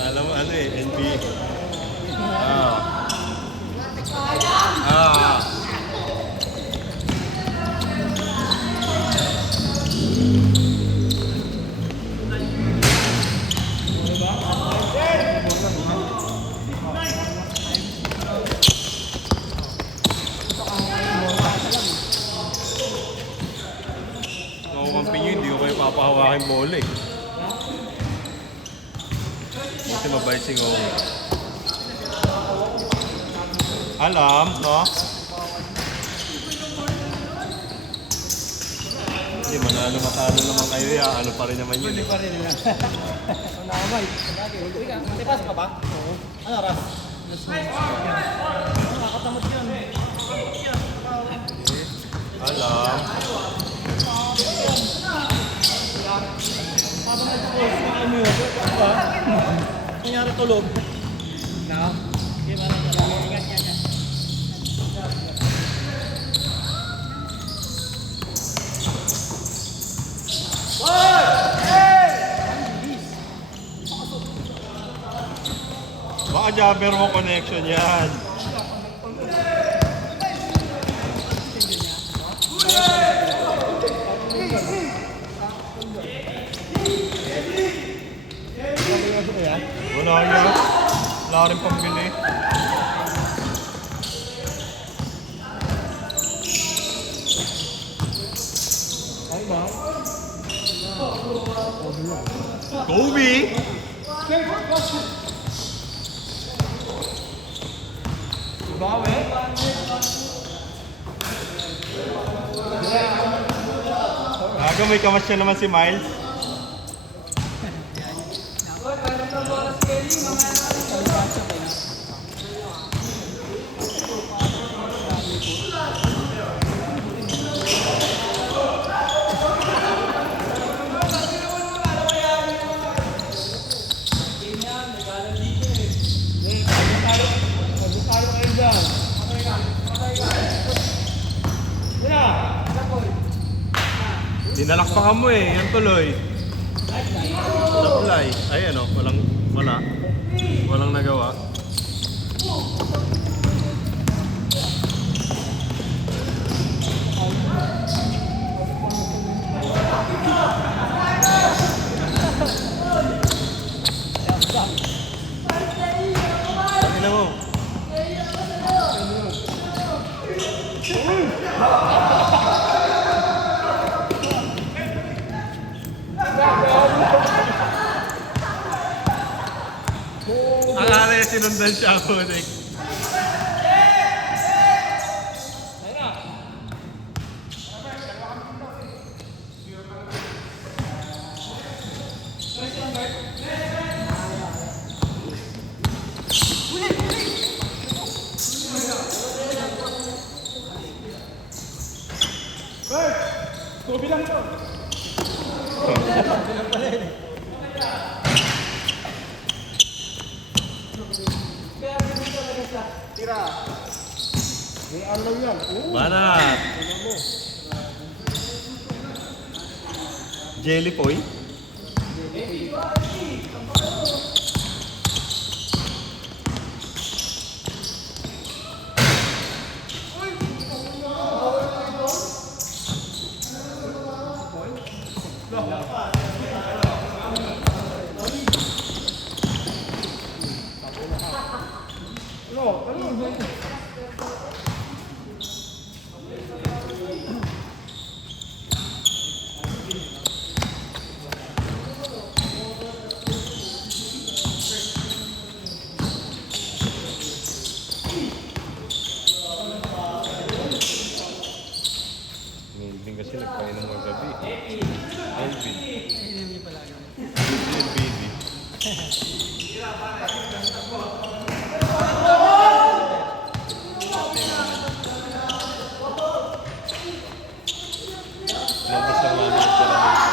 Alam mo ano eh, NB. Makukampi nyo, hindi ko kayo papahawakin bola eh. Kasi mabait si Ngong. Alam, no? Hindi, manalo matalo naman kayo ya. Ano pa rin naman yun eh. Hindi pa rin nila. Ang nakamay. Tipas ka ba? Oo. Ano ras? Nakakatamot yun. Alam. Paano nga ito? Ano yun? Diba? Nangyari tulog. No? Hindi ba lang talaga? Ingat yan yan. Baka jabber mo connection yan. Wala yan. Wala rin pambili. Ay ba? Kobe! Bawi? Gago, may kamasya naman si Miles. Dinalakpakan mo eh, yan tuloy. Supply. Ay ano, walang nagawa. Tingnan mo. Akala niya sinundan siya ako, Nick. Kobe lang to. Tira. May alaw yan. Banat! Jelly Poy? Hindi kasi nagpainom ng gabi. Elvin. LBD. Labas lang namin sa lamig.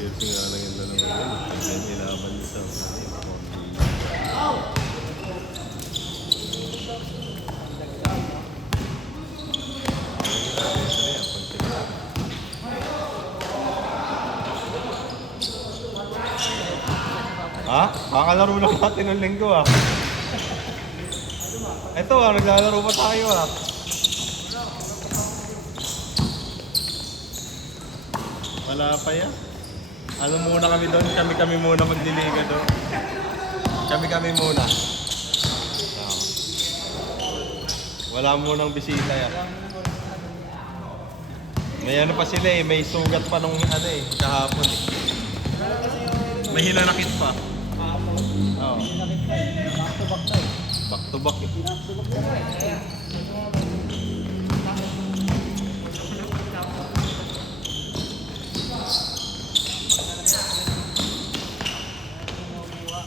Jersey nga lang yung dalawa yun. Then ilaban niya sa ha? Baka laro lang natin ng linggo ah. Ito ah, naglalaro pa tayo ah. Wala pa yan. Ano muna kami doon? Kami muna magliliga doon. Kami muna. Wala munang bisita yan. May ano pa sila eh, may sugat pa nung ano eh, kahapon eh. May hinanakit pa. Oo. Back to back na eh. Back to back eh.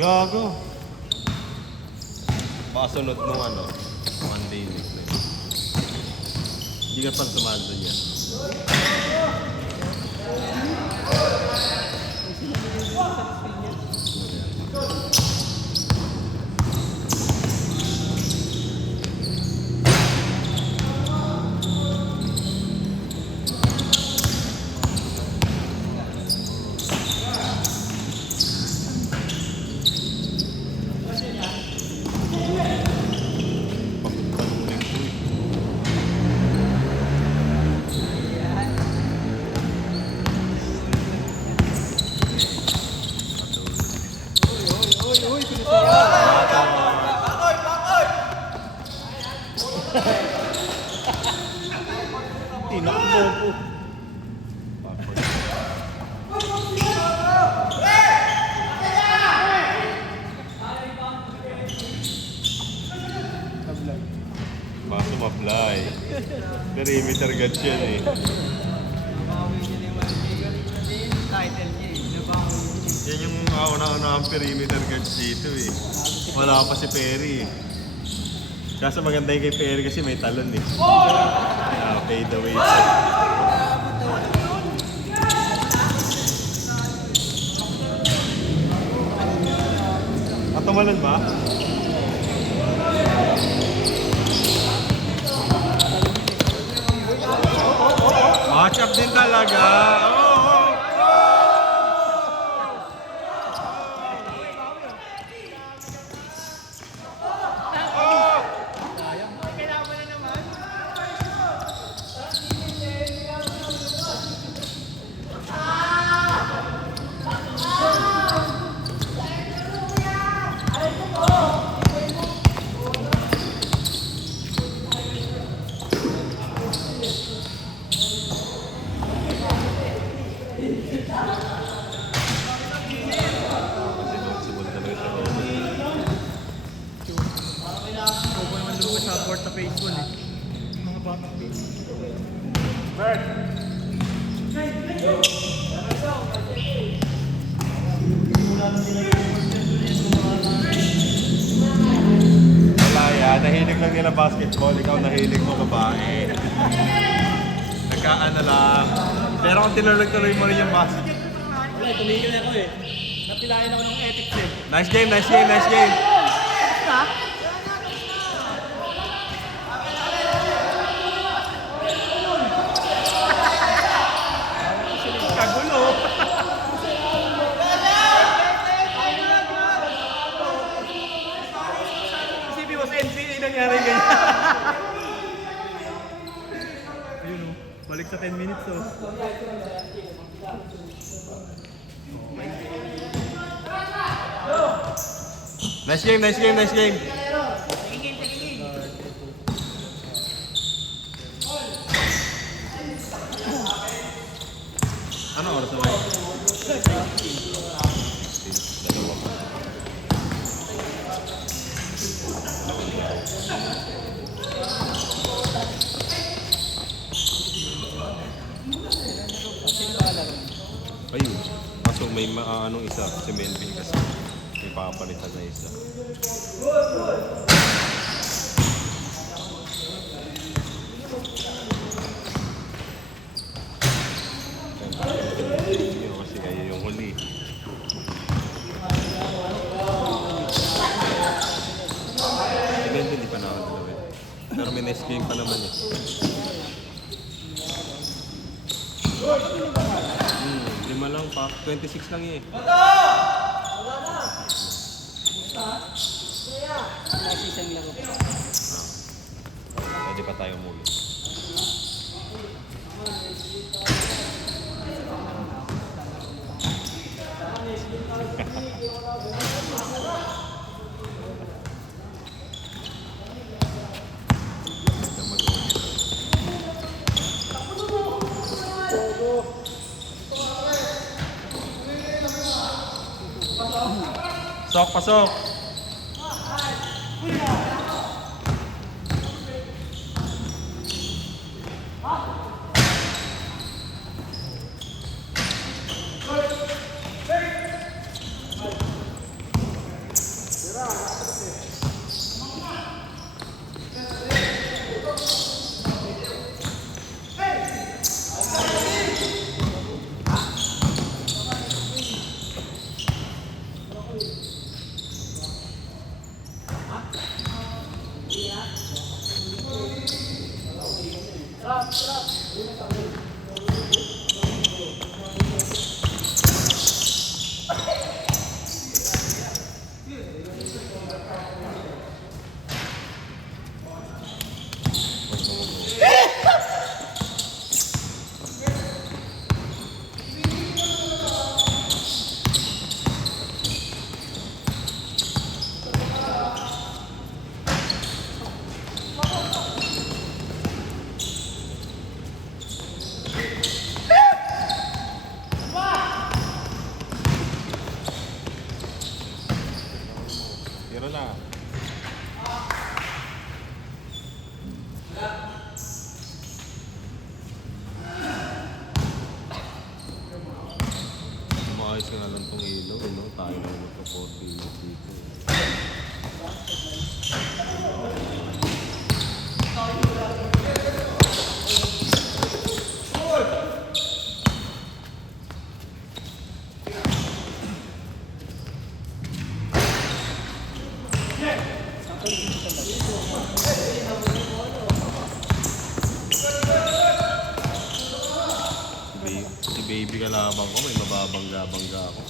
Gago. Pasunod nung ano, Monday next week. Hindi ka pa sumando niya. Tinakbo po. Baso ma-fly. Perimeter guard yan eh. Yan yung una-una ang perimeter guard dito eh. Wala pa si Perry eh. Kaso maganda yung kay Perry kasi may talon eh. Fade away siya. Tumalon ba? Match up din talaga. Support sa Facebook eh. Mga batang Facebook. ka na basketball, ikaw nahilig mo babae. Nagkaan na lang. Pero kung tinuloy-tuloy mo rin yung basket. Wala, tumigil ako eh. Napilayan ako ng ethics eh. Nice game, nice game, nice game. Kagulo. Isipin mo sa NCAA nangyari ganyan. Ayun o, balik sa 10 minutes o. Nice game, nice game, nice game. Ano oras na ba? Ayun. Kaso may anong isa, si Melvin kasi. May papalitan na isa. Yun kasi kayo yung huli. Si Melvin di pa nakadalawin. Pero may next game pa naman eh. Lima lang pa. 26 lang eh. Pwede pa tayo umuwi. Pasok, pasok! Tiro na. Maayos nga lang itong ilaw, no? Tayo na magpa-40 dito. Si baby kalabang ko, may mababangga-bangga ako.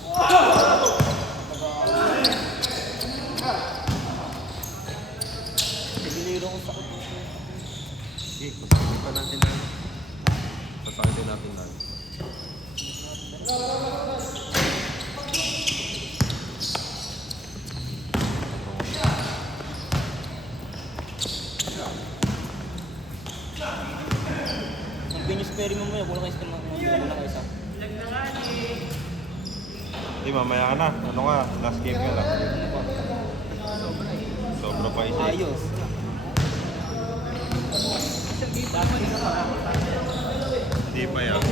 Okay, pasakin pa natin na. Pasakin natin na. Pwede mo muna, kulang kayo isa. Hindi, mamaya ka na. Ano ka? Last game ka lang. Sobra pa isa. Ayos. Hindi pa yan.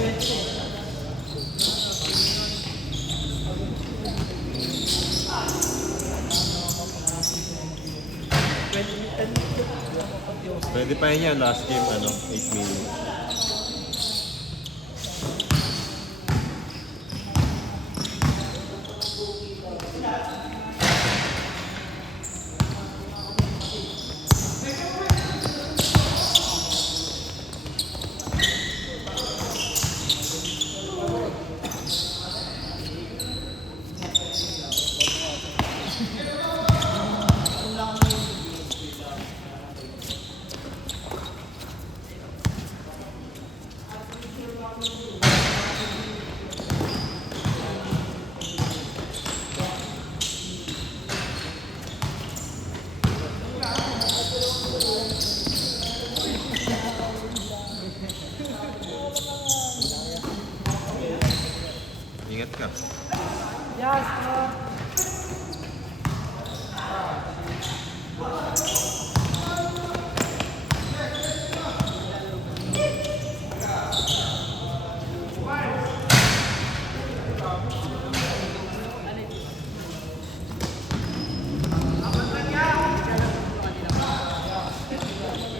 Pwede pa yun yan. Last game, 8 minutes. Ingat ka. Yes, bro.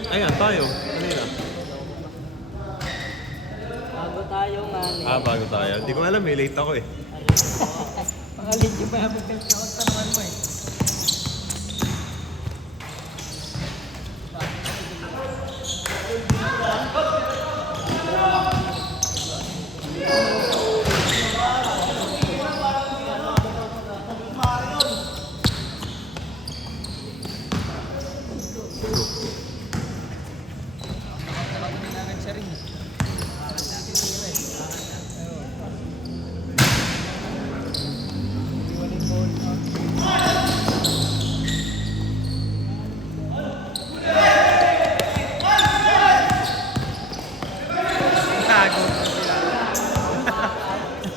Ayan, tayo. Kanina. Bago tayo nga. Bago tayo. Hindi ko alam, late ako eh. Mga legit pa yung pagkakautan naman mo eh.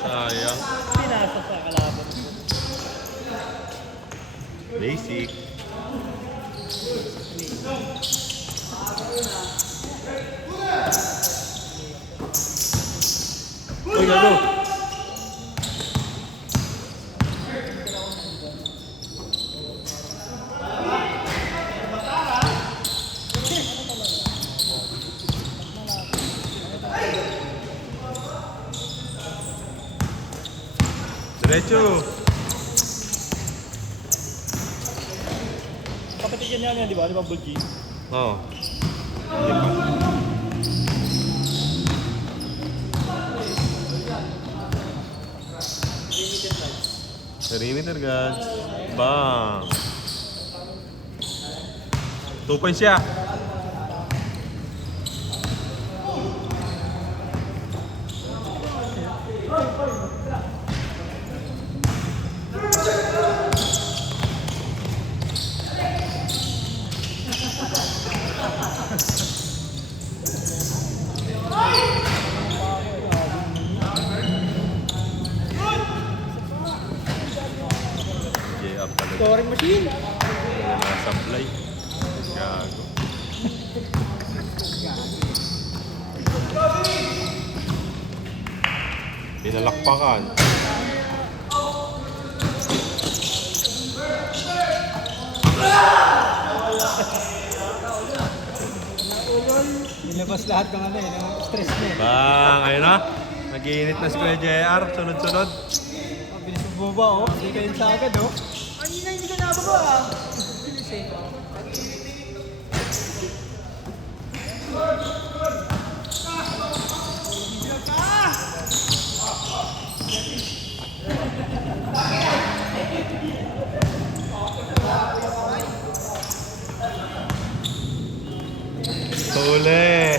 Sayang. Pinasok sa kalaban. Basic. Uy, gago! Diretso! Kapatid yan, di ba? Di ba, Bulgi? Oo. Hindi pa. Perimeter guards. Bang! 2 points siya. J-up talaga. Scoring machine. Mga sablay. Gago. Pinalakpakan. Nilabas lahat ng ng stress niya. Bang! Ayun na. Nag-iinit na si Kuya JR. Sunod-sunod. Bilis mo ba oh? Hindi kayo sa agad oh. Ay, hindi ka nababa ah. Bilis eh. Huli!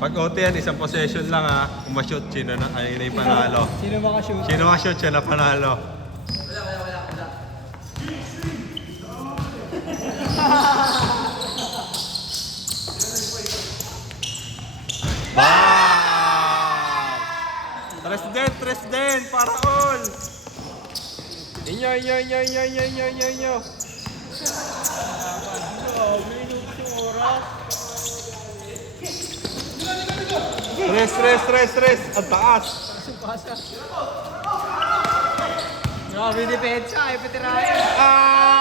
Pag OT yan, isang possession lang ha. Kung ma-shoot, sino na, ay na yung panalo. Sino makashoot? Sino ma-shoot, siya na panalo. Wow! Tres din, para all! Inyo. May inubos yung oras. Tres. Ang taas. Grabe depensa, ipitirahin. Ah!